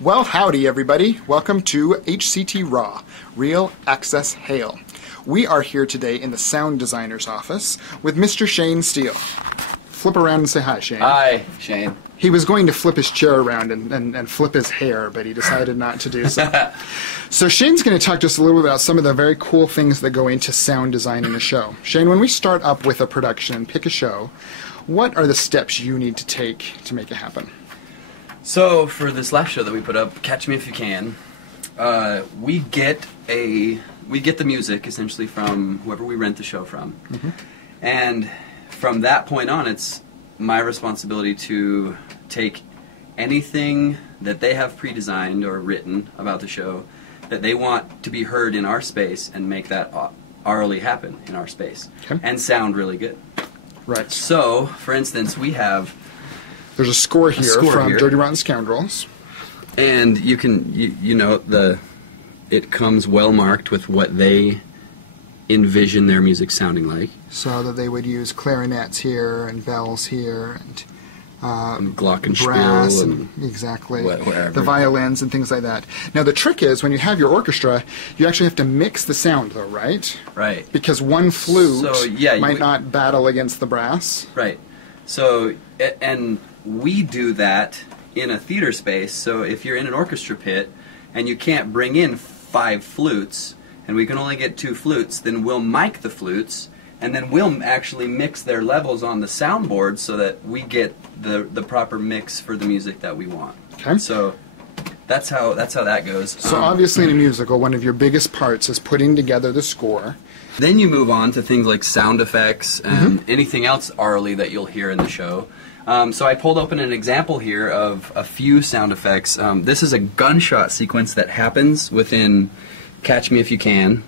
Well, howdy everybody. Welcome to HCT RAH, Real Access Hale. We are here today in the sound designer's office with Mr. Shane Steele. Flip around and say hi, Shane. Hi, Shane. He was going to flip his chair around and flip his hair, but he decided not to do so. So Shane's going to talk to us a little bit about some of the very cool things that go into sound design in a show. Shane, when we start up with a production and pick a show, what are the steps you need to take to make it happen? So for this last show that we put up, Catch Me If You Can, we get the music essentially from whoever we rent the show from. Mm-hmm. And from that point on, it's my responsibility to take anything that they have pre-designed or written about the show that they want to be heard in our space and make that aurally happen in our space. Okay. And sound really good. Right. So, for instance, we have... There's a score here from Dirty Rotten Scoundrels. And you can, you know, it comes well marked with what they envision their music sounding like. So that they would use clarinets here and bells here and glockenspiel brass and exactly whatever. The violins and things like that. Now the trick is when you have your orchestra, you actually have to mix the sound though, right? Right. Because one flute might not battle against the brass. Right. So and we do that in a theater space. So if you're in an orchestra pit and you can't bring in 5 flutes and we can only get 2 flutes, then we'll mic the flutes and then we'll actually mix their levels on the soundboard so that we get the proper mix for the music that we want. Okay. So that's how that goes. So obviously in a musical, one of your biggest parts is putting together the score. Then you move on to things like sound effects and anything else aurally that you'll hear in the show. So I pulled open an example here of a few sound effects. This is a gunshot sequence that happens within Catch Me If You Can.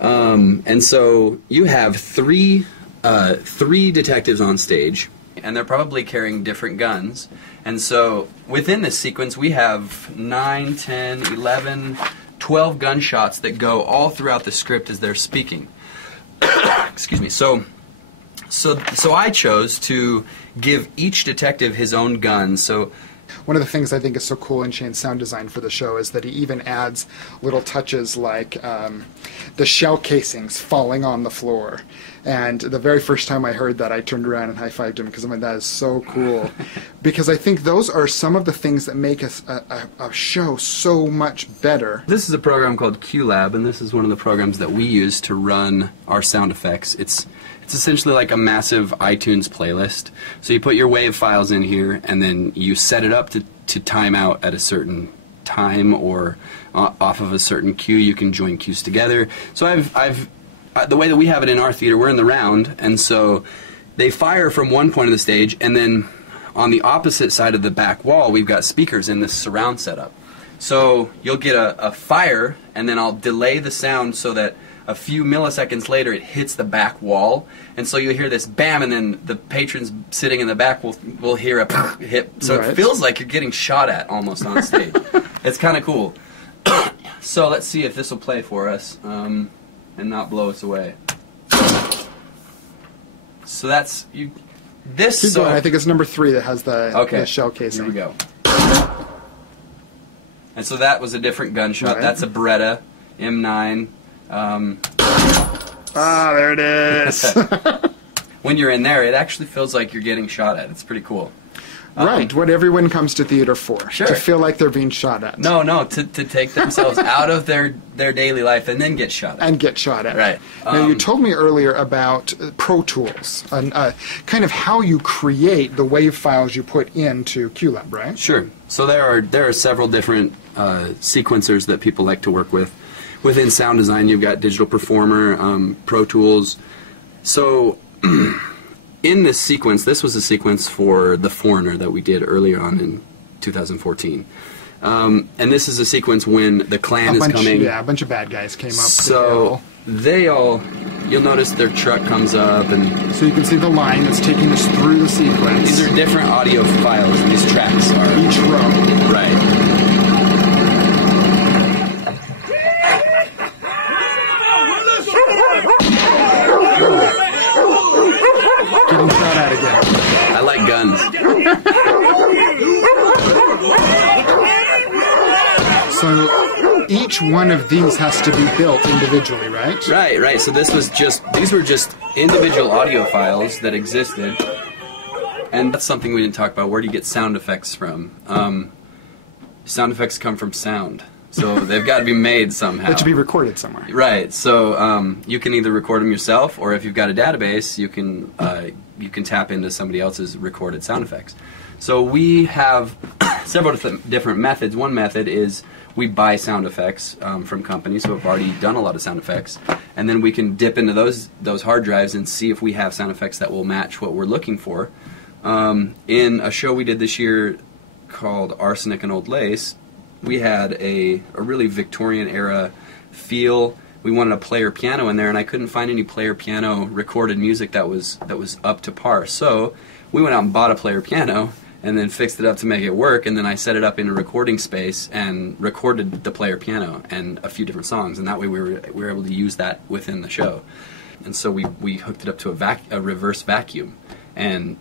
And so you have three detectives on stage, and they're probably carrying different guns. And so within this sequence we have 9, 10, 11, 12 gunshots that go all throughout the script as they're speaking. Excuse me. So I chose to give each detective his own gun. So one of the things I think is so cool in Shane's sound design for the show is that he even adds little touches like the shell casings falling on the floor. And the very first time I heard that, I turned around and high-fived him because I mean, that is so cool. Because I think those are some of the things that make a show so much better. This is a program called QLab, and this is one of the programs that we use to run our sound effects. It's essentially like a massive iTunes playlist. So you put your WAV files in here, and then you set it up to time out at a certain time or off of a certain cue. You can join cues together. So the way that we have it in our theater, we're in the round, and so they fire from one point of the stage, and then on the opposite side of the back wall, we've got speakers in this surround setup. So you'll get a fire, and then I'll delay the sound so that a few milliseconds later it hits the back wall, and so you hear this bam, and then the patrons sitting in the back will hear a hit. So It feels like you're getting shot at almost on stage. It's kind of cool. So let's see if this will play for us. And not blow us away. So that's this. Keep going. I think it's number 3 that has the shell casing. Here we go. And so that was a different gunshot. Right. That's a Beretta M9. There it is. When you're in there, it actually feels like you're getting shot at. It's pretty cool. Right, what everyone comes to theater for. Sure. To feel like they're being shot at. No, to take themselves out of their daily life and then get shot at. And get shot at. Right. Now, you told me earlier about Pro Tools, and kind of how you create the WAV files you put into QLab, right? Sure. So there are several different sequencers that people like to work with. Within sound design, you've got Digital Performer, Pro Tools. So in this sequence, this was a sequence for The Foreigner that we did earlier on in 2014. And this is a sequence when the Klan is coming. Yeah, a bunch of bad guys came up. So you'll notice their truck comes up, and so you can see the line that's taking us through the sequence. These are different audio files. These tracks are each row. Right. Getting shot at again. I like guns. So each one of these has to be built individually, right? Right. So these were just individual audio files that existed, and that's something we didn't talk about. Where do you get sound effects from? Sound effects come from sound, so they've got to be made somehow. They should be recorded somewhere. Right. So you can either record them yourself, or if you've got a database, you can tap into somebody else's recorded sound effects. So we have several different methods. One method is we buy sound effects from companies who have already done a lot of sound effects, and then we can dip into those hard drives and see if we have sound effects that will match what we're looking for. In a show we did this year called Arsenic and Old Lace, we had a really Victorian-era feel. We wanted a player piano in there, and I couldn't find any player piano recorded music that was up to par. So we went out and bought a player piano, and then fixed it up to make it work, and then I set it up in a recording space and recorded the player piano and a few different songs, and that way we were able to use that within the show. And so we hooked it up to a reverse vacuum and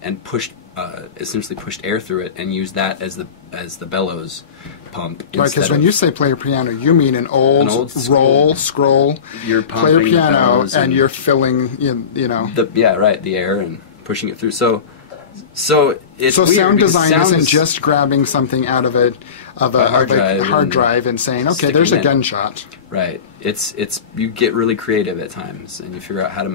essentially pushed air through it and used that as the bellows pump. Right, because when you say player piano, you mean an old roll, scroll, you're player piano, and you're filling, the air and pushing it through. So it's weird. Sound design isn't just grabbing something out of a hard drive and saying, okay, there's a gunshot. Right. It's you get really creative at times, and you figure out how to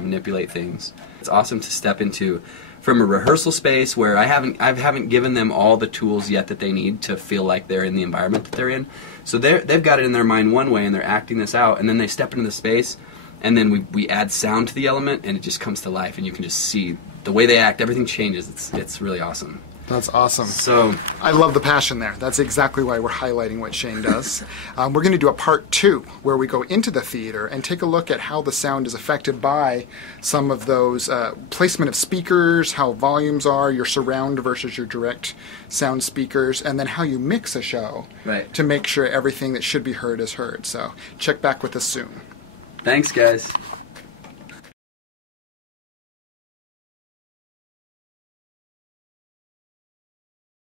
manipulate things. It's awesome to step into from a rehearsal space where I haven't given them all the tools yet that they need to feel like they're in the environment that they're in. So they've got it in their mind one way, and they're acting this out, and then they step into the space, and then we add sound to the element, and it just comes to life, and you can just see the way they act. Everything changes. It's really awesome. That's awesome. So I love the passion there. That's exactly why we're highlighting what Shane does. We're going to do a part 2 where we go into the theater and take a look at how the sound is affected by some of those placement of speakers, how volumes are, your surround versus your direct sound speakers, and then how you mix a show to make sure everything that should be heard is heard. So check back with us soon. Thanks, guys.